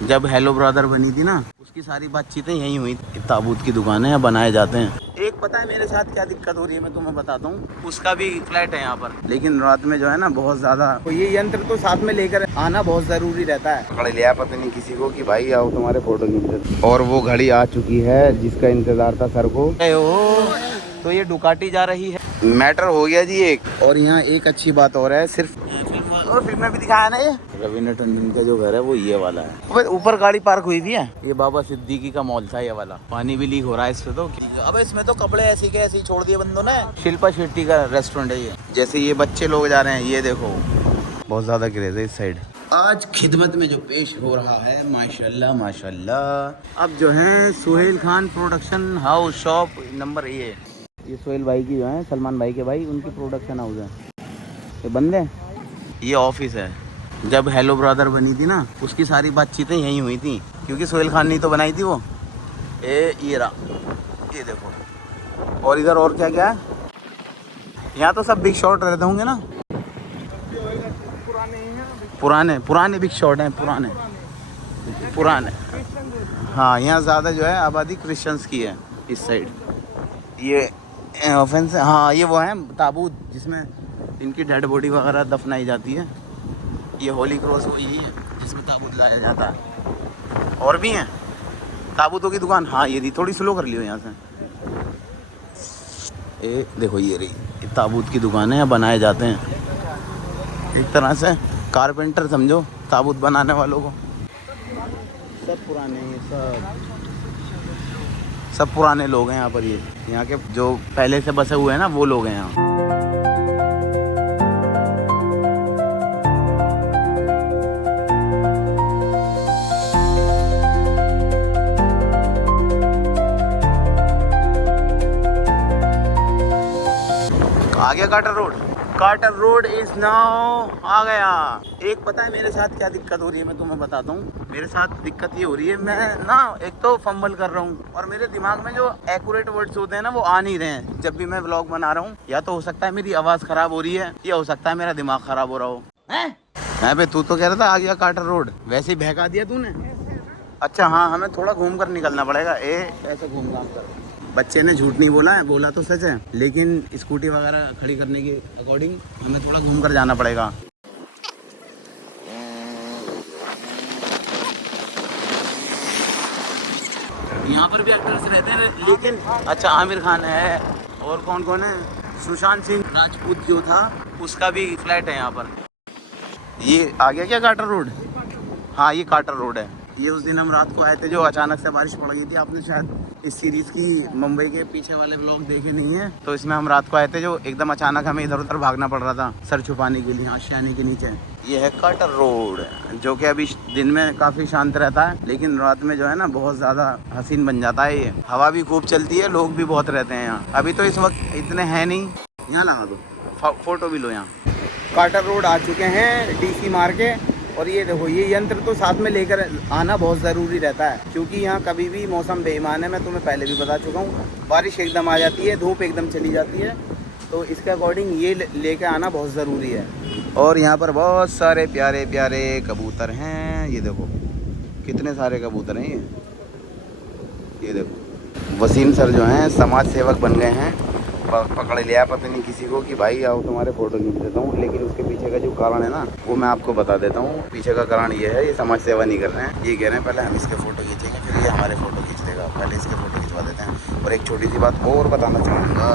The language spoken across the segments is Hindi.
जब हेलो ब्रदर बनी थी ना, उसकी सारी बातचीतें यही हुई थी। ताबूत की दुकान है, बनाए जाते हैं। एक पता है मेरे साथ क्या दिक्कत हो रही है, मैं तुम्हें बताता हूँ। उसका भी फ्लैट है यहाँ पर, लेकिन रात में जो है ना बहुत ज्यादा तो ये यंत्र तो साथ में लेकर आना बहुत जरूरी रहता है। पकड़ लिया पता नहीं किसी को कि भाई आओ तुम्हारे फोटो खींचते। और वो घड़ी आ चुकी है जिसका इंतजार था सर को। तो ये डुकाटी जा रही है। मैटर हो गया जी एक। और यहाँ एक अच्छी बात और है, सिर्फ और फिल्म में भी दिखाया ना, ये रवीना टंडन का जो घर है वो ये वाला है। ऊपर गाड़ी पार्क हुई भी है। ये बाबा सिद्दीकी का मॉल था ये वाला। पानी भी लीक हो रहा है इससे तो। अब इसमें तो कपड़े ऐसे के ऐसे ही छोड़ दिए बंदों ने। शिल्पा शेट्टी का रेस्टोरेंट है ये। जैसे ये बच्चे लोग जा रहे हैं, ये देखो बहुत ज्यादा क्रेज है इस साइड। आज खिदमत में जो पेश हो रहा है, माशाल्लाह माशाल्लाह। अब जो है Suhail Khan production house shop number ये सुहेल भाई की जो है, सलमान भाई के भाई, उनकी प्रोडक्शन हाउस है। ये बंद है। ये ऑफिस है। जब हेलो ब्रदर बनी थी ना, उसकी सारी बातचीतें यहीं हुई थी, क्योंकि सुहेल खान ने तो बनाई थी वो। ये रहा, ये देखो। और इधर और क्या क्या है, यहाँ तो सब बिग शॉट रहते होंगे ना। पुराने बिग शॉट हैं, पुराने। हाँ, यहाँ ज़्यादा जो है आबादी क्रिश्चियंस की है इस साइड। ये ऑफेंस है। हाँ, ये वो है ताबूत जिसमें इनकी डेड बॉडी वगैरह दफनाई जाती है। ये होली क्रॉस वो यही है जिसमें ताबूत लाया जाता है। और भी हैं ताबूतों की दुकान। हाँ, ये थोड़ी स्लो कर लियो यहाँ से। ये देखो ये रही, ये ताबूत की दुकान है, बनाए जाते हैं। एक तरह से कारपेंटर समझो ताबूत बनाने वालों को। सब पुराने, ये सब पुराने लोग हैं यहाँ पर। ये यहाँ के जो पहले से बसे हुए हैं ना, वो लोग हैं यहाँ। आ गया कार्टर रोड इज नाउ आ गया। एक पता है मेरे साथ क्या दिक्कत हो रही है, मैं तुम्हें बताता हूँ। मेरे साथ दिक्कत ये हो रही है, मैं ना एक तो फंबल कर रहा हूँ, और मेरे दिमाग में जो एक्यूरेट वर्ड्स होते हैं ना वो आ नहीं रहे हैं जब भी मैं व्लॉग बना रहा हूँ। या तो हो सकता है मेरी आवाज़ खराब हो रही है, या हो सकता है मेरा दिमाग खराब हो रहा हो। हैं बे, तू तो कह रहा था आ गया कार्टर रोड, वैसे ही बहका दिया तूने। अच्छा हाँ, हमें थोड़ा घूम कर निकलना पड़ेगा। ऐसे घूम घाम कर। बच्चे ने झूठ नहीं बोला है, बोला तो सच है, लेकिन स्कूटी वगैरह खड़ी करने के अकॉर्डिंग हमें थोड़ा घूम कर जाना पड़ेगा। यहाँ पर भी एक्टर्स रहते हैं, लेकिन अच्छा आमिर खान है, और कौन कौन है, सुशांत सिंह राजपूत जो था उसका भी फ्लैट है यहाँ पर। ये आ गया क्या कार्टर रोड? हाँ, ये कार्टर रोड है। ये उस दिन हम रात को आए थे जो अचानक से बारिश पड़ गई थी। आपने शायद इस सीरीज़ की मुंबई के पीछे वाले ब्लॉग देखे नहीं है, तो इसमें हम रात को आए थे जो एकदम अचानक हमें इधर उधर भागना पड़ रहा था सर छुपाने के लिए आशियाने के नीचे। ये है कार्टर रोड, जो कि अभी दिन में काफ़ी शांत रहता है, लेकिन रात में जो है ना बहुत ज़्यादा हसीन बन जाता है। ये हवा भी खूब चलती है, लोग भी बहुत रहते हैं यहाँ। अभी तो इस वक्त इतने हैं नहीं। यहाँ लगा दो, फोटो भी लो। यहाँ कार्टर रोड आ चुके हैं DC मार के। और ये देखो, ये यंत्र तो साथ में लेकर आना बहुत ज़रूरी रहता है, क्योंकि यहाँ कभी भी मौसम बेईमान है। मैं तुम्हें पहले भी बता चुका हूँ, बारिश एकदम आ जाती है, धूप एकदम चली जाती है, तो इसके अकॉर्डिंग ये लेकर आना बहुत ज़रूरी है। और यहाँ पर बहुत सारे प्यारे प्यारे कबूतर हैं। ये देखो कितने सारे कबूतर हैं। ये देखो, वसीम सर जो हैं समाज सेवक बन गए हैं। पकड़ लिया पता नहीं किसी को कि भाई आओ तुम्हारे फोटो खींच देता हूँ, लेकिन उसके पीछे का जो कारण है ना वो मैं आपको बता देता हूँ। पीछे का कारण ये है, ये समाज सेवा नहीं कर रहे हैं। ये कह रहे हैं पहले हम इसके फ़ोटो खींचेंगे फिर ये हमारे फ़ोटो खींच देगा, पहले इसके फ़ोटो खिंचवा देते हैं। और एक छोटी सी बात और बताना चाहूँगा,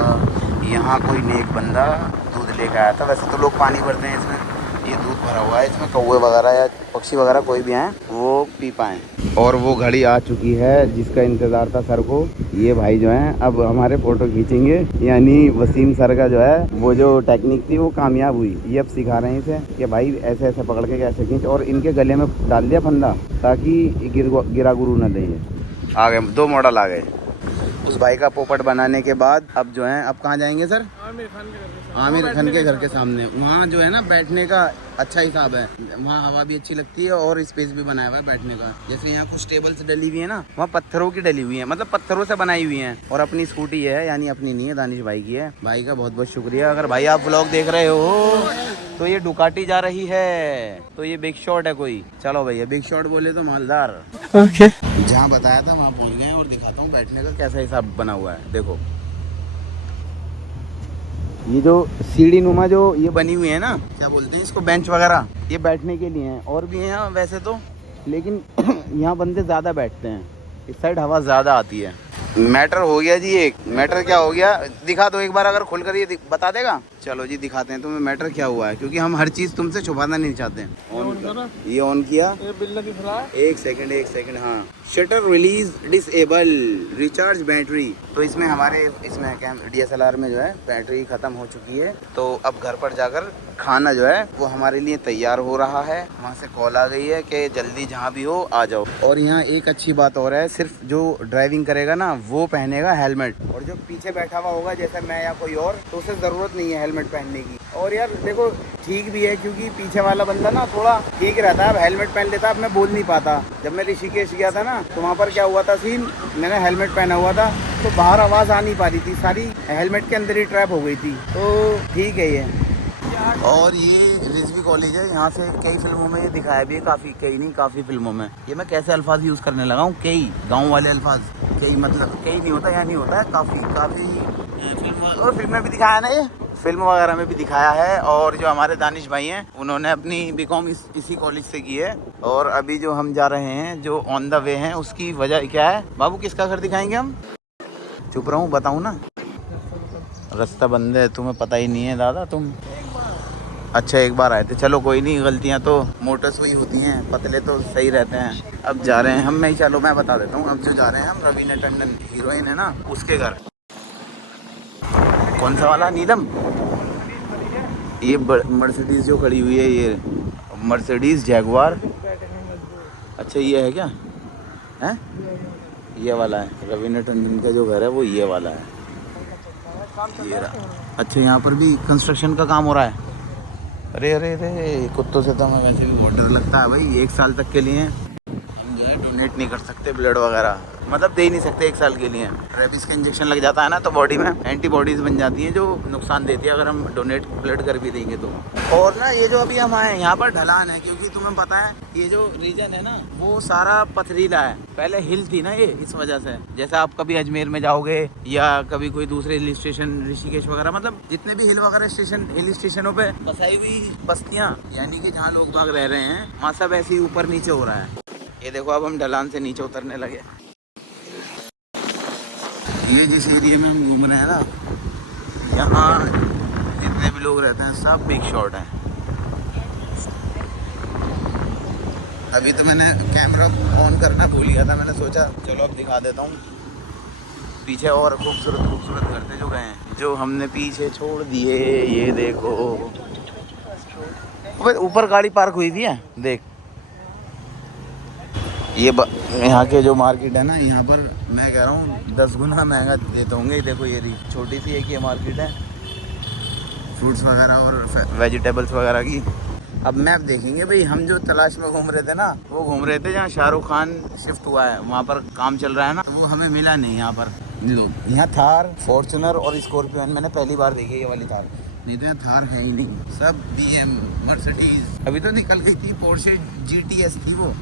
यहाँ कोई नेक बंदा दूध लेकर आया था। वैसे तो लोग पानी भरते हैं इसमें, ये दूध भरा हुआ है, इसमें कौवे वगैरह या पक्षी वगैरह कोई भी आए वो पी पाएँ। और वो घड़ी आ चुकी है जिसका इंतज़ार था सर को। ये भाई जो हैं अब हमारे फ़ोटो खींचेंगे, यानी वसीम सर का जो है वो जो टेक्निक थी वो कामयाब हुई। ये अब सिखा रहे हैं इसे कि भाई ऐसे ऐसे पकड़ के कैसे खींच, और इनके गले में डाल दिया फंदा ताकि गिरा गुरु न दे। आ गए 2 मॉडल आ गए। उस भाई का पोपट बनाने के बाद अब जो है, अब कहाँ जाएंगे सर? आमिर खान के घर के सामने। वहाँ जो है ना बैठने का अच्छा हिसाब है, वहाँ हवा भी अच्छी लगती है और स्पेस भी बनाया हुआ है बैठने का। जैसे यहाँ कुछ टेबल्स डली हुई है ना, वहाँ पत्थरों की डली हुई है, मतलब पत्थरों से बनाई हुई है। और अपनी स्कूटी है, यानी अपनी नहीं है, दानिश भाई की है। भाई का बहुत बहुत शुक्रिया। अगर भाई आप व्लॉग देख रहे हो तो ये डुकाटी जा रही है, तो ये बिग शॉट है कोई। चलो भैया, बिग शॉट बोले तो मालदार। ओके। जहाँ बताया था वहाँ पहुँच गए और दिखाता हूँ बैठने का कैसा हिसाब बना हुआ है। देखो ये जो सीढ़ी नुमा जो ये बनी हुई है ना, क्या बोलते हैं इसको, बेंच वगैरह, ये बैठने के लिए हैं। और भी हैं यहाँ वैसे तो, लेकिन यहाँ बंदे ज़्यादा बैठते हैं, इस साइड हवा ज़्यादा आती है। मैटर हो गया जी, एक मैटर क्या हो गया दिखा दो एक बार, अगर खुल कर ये बता देगा। चलो जी दिखाते हैं तुम्हें मैटर क्या हुआ है, क्योंकि हम हर चीज़ तुमसे छुपाना नहीं चाहते। ये ऑन किया, एक सेकंड। हाँ, shutter release disable, recharge battery. तो इसमें हमारे इसमें DSLR में जो है बैटरी ख़त्म हो चुकी है, तो अब घर पर जाकर खाना जो है वो हमारे लिए तैयार हो रहा है। वहाँ से कॉल आ गई है कि जल्दी जहाँ भी हो आ जाओ। और यहाँ एक अच्छी बात और है, सिर्फ जो ड्राइविंग करेगा ना वो पहनेगा हेलमेट, और जो पीछे बैठा हुआ होगा जैसे मैं या कोई और, तो उसे ज़रूरत नहीं है हेलमेट पहनने की। और यार देखो ठीक भी है, क्योंकि पीछे वाला बंदा ना थोड़ा ठीक रहता है, अब हेलमेट पहन लेता, अब मैं बोल नहीं पाता। जब मैं ऋषिकेश गया था ना, तो वहाँ पर क्या हुआ था सीन, मैंने हेलमेट पहना हुआ था तो बाहर आवाज़ आ नहीं पा रही थी, सारी हेलमेट के अंदर ही ट्रैप हो गई थी। तो ठीक है ये। और ये रिजवी कॉलेज है, यहाँ से कई फिल्मों में ये दिखाया भी है, काफ़ी फिल्मों में। ये मैं कैसे अल्फाज यूज़ करने लगा हूँ, कई गाँव वाले अल्फाज, कई मतलब कई नहीं होता, यहाँ नहीं होता है, काफ़ी फिल्म, और फिल्म में भी दिखाया ना, ये फिल्म वगैरह में भी दिखाया है। और जो हमारे दानिश भाई हैं उन्होंने अपनी BCom इसी कॉलेज से की है। और अभी जो हम जा रहे हैं, जो ऑन द वे हैं, उसकी वजह क्या है बाबू, किसका घर दिखाएंगे हम? चुप रहा हूँ, बताऊँ ना, रास्ता बंद है, तुम्हें पता ही नहीं है दादा तुम। अच्छा एक बार आए थे, चलो कोई नहीं, गलतियाँ तो मोटर्स हुई होती हैं, पतले तो सही रहते हैं। अब जा रहे हैं हम, मैं चलो मैं बता देता हूँ, अब जो जा रहे हैं हम, रवीना टंडन हीरोइन है ना, उसके घर। कौन सा वाला? नीलम। ये मर्सिडीज़ जो खड़ी हुई है, ये मर्सिडीज़ जैगुआर। अच्छा ये है क्या? हैं? ये वाला है रवीना टंडन का जो घर है, वो ये वाला है, ये रहा। अच्छा यहाँ पर भी कंस्ट्रक्शन का काम हो रहा है। अरे कुत्तों से तो हमें वैसे भी बहुत डर लगता है भाई। 1 साल तक के लिए हम जो है डोनेट नहीं कर सकते ब्लड वगैरह, मतलब दे ही नहीं सकते 1 साल के लिए। रेबीज का इंजेक्शन लग जाता है ना, तो बॉडी में एंटीबॉडीज़ बन जाती हैं जो नुकसान देती है अगर हम डोनेट ब्लड कर भी देंगे तो। और ना ये जो अभी हम आए यहाँ पर ढलान है, क्योंकि तुम्हें पता है ये जो रीजन है ना वो सारा पथरीला है, पहले हिल थी ना ये, इस वजह से। जैसे आप कभी अजमेर में जाओगे या कभी कोई दूसरे हिल स्टेशन, ऋषिकेश वगैरह, मतलब जितने भी हिल वगैरह स्टेशन, हिल स्टेशनों पे बसाई हुई बस्तियाँ, यानी कि जहाँ लोग भाग रह रहे हैं, वहाँ सब ऐसे ही ऊपर नीचे हो रहा है। ये देखो अब हम ढलान से नीचे उतरने लगे। ये जिस एरिया में हम घूम रहे हैं ना, यहाँ जितने भी लोग रहते हैं सब बिग शॉट हैं। अभी तो मैंने कैमरा ऑन करना भूल गया था, मैंने सोचा चलो अब दिखा देता हूँ पीछे और खूबसूरत करते जो गए हैं, जो हमने पीछे छोड़ दिए। ये देखो ऊपर गाड़ी पार्क हुई थी है, देख। ये यहाँ के जो मार्केट है ना, यहाँ पर मैं कह रहा हूँ 10 गुना महंगा देते होंगे। देखो ये छोटी सी एक ये मार्केट है, फ्रूट्स वगैरह और वेजिटेबल्स वगैरह की। अब मैप देखेंगे भाई, हम जो तलाश में घूम रहे थे ना, वो घूम रहे थे जहाँ शाहरुख खान शिफ्ट हुआ है, वहाँ पर काम चल रहा है ना, तो वो हमें मिला नहीं यहाँ पर। यहाँ थार, फॉर्चुनर और स्कॉर्पियो मैंने पहली बार देखी ये वाली थार, नहीं तो यहाँ थार है ही नहीं, सब BM, मर्सिडीज। अभी तो निकल गई थी पोर्शे GTS थी वो,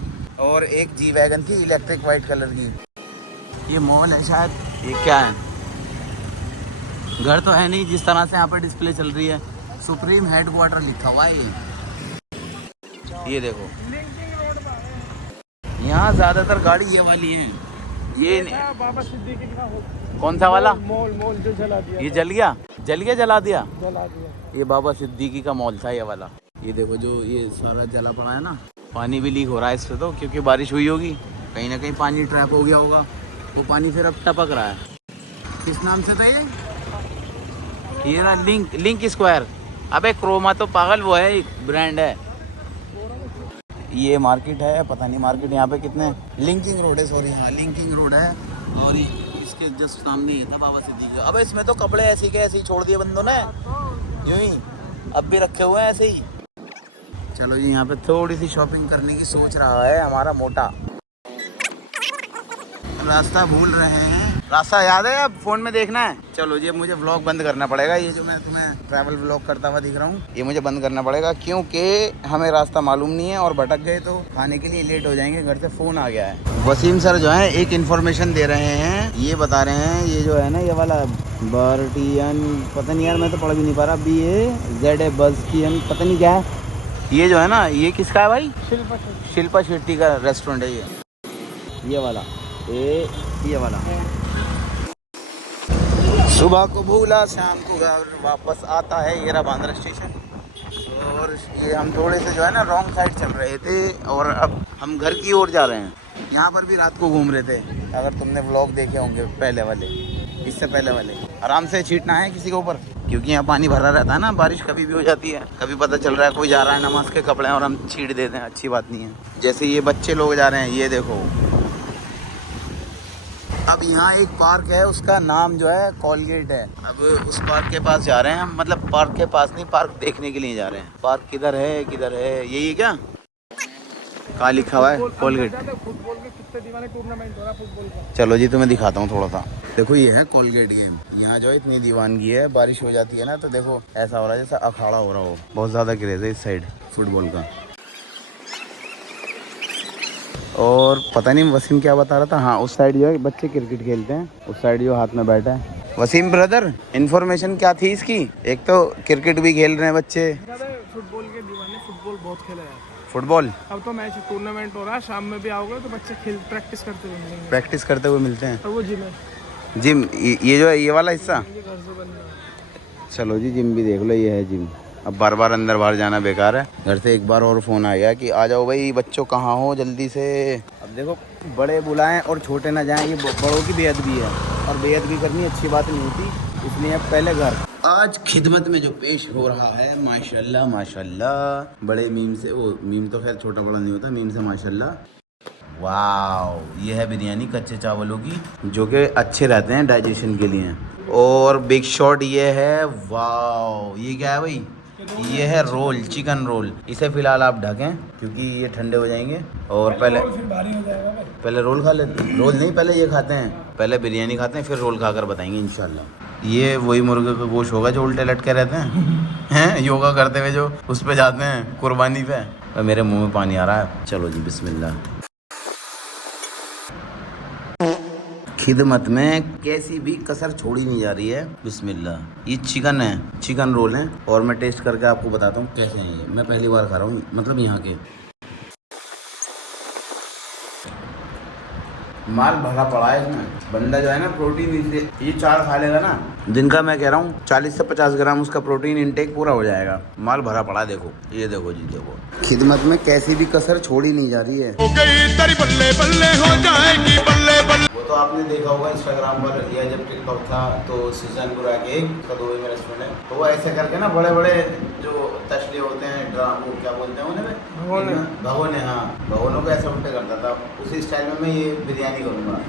और एक G वैगन थी इलेक्ट्रिक वाइट कलर की। ये मॉल है शायद, ये क्या है? घर तो है नहीं, जिस तरह से यहाँ पर डिस्प्ले चल रही है। सुप्रीम हेडक्वार्टर लिखा हुआ है ये देखो। यहाँ ज्यादातर गाड़ी ये वाली है। ये बाबा सिद्दीकी का कौन सा वाला मॉल जो जला दिया, ये जला दिया। ये बाबा सिद्दीकी का मॉल था ये वाला। ये देखो जो ये सारा जला पड़ा है ना, पानी भी लीक हो रहा है इससे, तो क्योंकि बारिश हुई होगी, कहीं ना कहीं पानी ट्रैप हो गया होगा, वो पानी फिर अब टपक रहा है। किस नाम से था ये ना, लिंक स्क्वायर। अबे क्रोमा तो पागल, वो है एक ब्रांड है। ये मार्केट है, पता नहीं मार्केट यहाँ पे कितने, लिंकिंग रोड है, सॉरी हाँ लिंकिंग रोड है। और इस उसके जस्ट सामने ही था बाबा सिद्दीकी। अब इसमें तो कपड़े ऐसे के ऐसे ही छोड़ दिए बंदों ने, यूं ही अब भी रखे हुए हैं ऐसे ही। चलो जी, यहाँ पे थोड़ी सी शॉपिंग करने की सोच रहा है हमारा मोटा। रास्ता भूल रहे हैं, रास्ता याद है अब फोन में देखना है। चलो जी, अब मुझे व्लॉग बंद करना पड़ेगा। ये जो मैं तुम्हें ट्रैवल व्लॉग करता हुआ दिख रहा हूँ, ये मुझे बंद करना पड़ेगा क्योंकि हमें रास्ता मालूम नहीं है और भटक गए तो खाने के लिए लेट हो जाएंगे। घर से फ़ोन आ गया है। वसीम सर जो है एक इन्फॉर्मेशन दे रहे हैं, ये बता रहे हैं ये जो है ना ये वाला बार्टियन, पता नहीं यार मैं तो पढ़ भी नहीं पा रहा। BAZBuzkian पता नहीं क्या है ये जो है ना, ये किसका है भाई? शिल्पा शेट्टी का रेस्टोरेंट है ये वाला। ये वाला सुबह को भूला शाम को घर वापस आता है। ये रहा बांद्रा स्टेशन। और ये हम थोड़े से जो है ना रॉन्ग साइड चल रहे थे और अब हम घर की ओर जा रहे हैं। यहाँ पर भी रात को घूम रहे थे, अगर तुमने व्लॉग देखे होंगे पहले वाले, इससे पहले वाले। आराम से छींटना है किसी के ऊपर, क्योंकि यहाँ पानी भरा रहता है ना, बारिश कभी भी हो जाती है। कभी पता चल रहा है कोई जा रहा है नमाज के कपड़े और हम छींट देते हैं, अच्छी बात नहीं है। जैसे ये बच्चे लोग जा रहे हैं, ये देखो। अब यहाँ एक पार्क है, उसका नाम जो है कोलगेट है। अब उस पार्क के पास जा रहे हैं हम, मतलब पार्क के पास नहीं, पार्क देखने के लिए जा रहे हैं। पार्क किधर है किधर है? यही है क्या? कहाँ लिखा हुआ है? कोलगेट। फुटबॉल के कितने दीवाने टूर्नामेंट हो रहा है फुटबॉल का। चलो जी, तुम्हें दिखाता हूँ थोड़ा सा। देखो ये है कोलगेट गेम। यहाँ जो इतनी दीवानगी है, बारिश हो जाती है ना तो देखो ऐसा हो रहा है जैसा अखाड़ा हो रहा हो। बहुत ज़्यादा क्रेज है इस साइड फुटबॉल का। और पता नहीं वसीम क्या बता रहा था। हाँ, उस साइड जो है बच्चे क्रिकेट खेलते हैं, उस साइड जो हाथ में बैठा है। वसीम ब्रदर, इन्फॉर्मेशन क्या थी इसकी? एक तो क्रिकेट भी खेल रहे हैं बच्चे, फुटबॉल के दीवाने, फुटबॉल बहुत खेला जाता है। फुटबॉल अब तो मैच टूर्नामेंट हो रहा है, शाम में भी आओगे तो बच्चे खेल प्रैक्टिस करते हुए मिलेंगे। प्रैक्टिस करते हुए मिलते हैं। और वो जिम है। जिम, ये जो है ये वाला हिस्सा। ये घर से बन रहा है। चलो जी, जिम भी देख लो, ये है जिम। अब बार बार अंदर बाहर जाना बेकार है। घर से एक बार और फ़ोन आ गया कि आ जाओ भाई बच्चों, कहाँ हो जल्दी से। अब देखो बड़े बुलाएं और छोटे ना जाएं, ये बड़ों की बेअदबी है और बेअदबी करनी अच्छी बात नहीं होती, इसलिए अब पहले घर। आज खिदमत में जो पेश हो रहा है, माशाल्लाह माशाल्लाह, बड़े मीम से, वो मीम तो खैर छोटा बड़ा नहीं होता, मीम से माशाल्लाह। वाह, ये है बिरयानी कच्चे चावलों की, जो कि अच्छे रहते हैं डाइजेशन के लिए। और बिग शॉट ये है। वाह, ये क्या है भाई? ये है रोल, चिकन रोल। इसे फिलहाल आप ढकें क्योंकि ये ठंडे हो जाएंगे। और पहले फिर भारी हो जाएगा भाई। पहले रोल खा लेते हैं। रोल नहीं, पहले ये खाते हैं, पहले बिरयानी खाते हैं, फिर रोल खाकर बताएंगे इंशाल्लाह। ये वही मुर्गे का गोश्त होगा जो उल्टे लटके रहते हैं हैं योगा करते हुए, जो उस पे जाते हैं कुर्बानी पे। और मेरे मुंह में पानी आ रहा है। चलो जी, बिस्मिल्लाह। खिदमत में कैसी भी कसर छोड़ी नहीं जा रही है। बिस्मिल्लाह। ये चिकन है, चिकन रोल है और मैं टेस्ट करके आपको बताता हूँ कैसे हैं ये। मैं पहली बार खा रहा हूँ, मतलब यहाँ के। माल भरा पड़ा है इसमें। बंदा जो है ना प्रोटीन, इसलिए ये 4 खा लेगा ना दिन का, मैं कह रहा हूँ 40 से 50 ग्राम उसका प्रोटीन इंटेक पूरा हो जाएगा। माल भरा पड़ा है, देखो ये देखो जी, देखो। खिदमत में कैसी भी कसर छोड़ी नहीं जा रही है। हो गई तेरी बल्ले बल्ले हो जाएगी बल्ले बल्ले। वो तो आपने देखा होगा इंस्टाग्राम पर, या जब टिकटॉक था तो सुजानपुरा के दुबई में रेस्टोरेंट है, तो वो ऐसे करके ना बड़े बड़े जो तशले होते हैं, वो क्या बोलते हैं उन्हें, भगोने। हाँ, भगोनों को ऐसे उल्टे करता था। उसी स्टाइल में मैं ये बिरयानी करूँगा।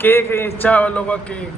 केक, चावलों का केक।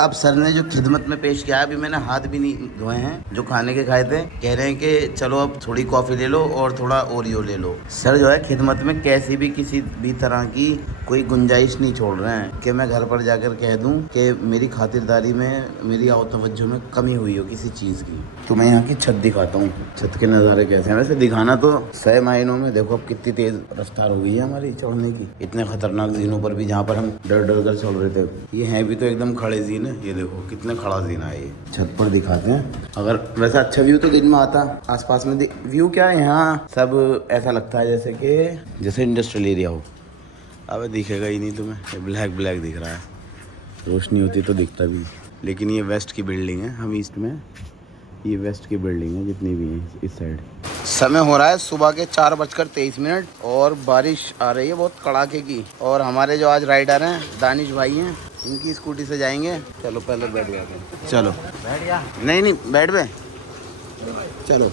अब सर ने जो खिदमत में पेश किया, अभी मैंने हाथ भी नहीं धोए हैं, जो खाने के खाए थे। कह रहे हैं कि चलो अब थोड़ी कॉफ़ी ले लो और थोड़ा ओरियो ले लो। सर जो है खिदमत में कैसी भी किसी भी तरह की कोई गुंजाइश नहीं छोड़ रहे हैं कि मैं घर पर जाकर कह दूं कि मेरी खातिरदारी में, मेरी आओ तवज्जो में कमी हुई हो किसी चीज़ की। तो मैं यहाँ की छत दिखाता हूँ, छत के नज़ारे कैसे हैं। वैसे दिखाना तो 100 मायनों में। देखो अब कितनी तेज़ रफ्तार हो गई है हमारी चढ़ने की, इतने खतरनाक जीनों पर भी, जहाँ पर हम डर डर कर चल रहे थे। ये हैं भी तो एकदम खड़े जीन है, ये देखो कितने खड़ा जीना है। ये छत पर दिखाते हैं। अगर वैसा अच्छा व्यू तो दिन में आता, आसपास में व्यू क्या है, यहाँ सब ऐसा लगता है जैसे इंडस्ट्रियल एरिया हो। अब दिखेगा ही नहीं तुम्हें, ब्लैक ब्लैक दिख रहा है। रोशनी होती तो दिखता भी। लेकिन ये वेस्ट की बिल्डिंग है, हम ईस्ट में, ये वेस्ट की बिल्डिंग है जितनी भी हैं इस साइड। समय हो रहा है सुबह के 4:23 और बारिश आ रही है बहुत कड़ाके की। और हमारे जो आज राइडर हैं दानिश भाई हैं, इनकी स्कूटी से जाएंगे। चलो पहले बैठ जाते हैं। चलो बैठ गया? नहीं बैठ पे, चलो।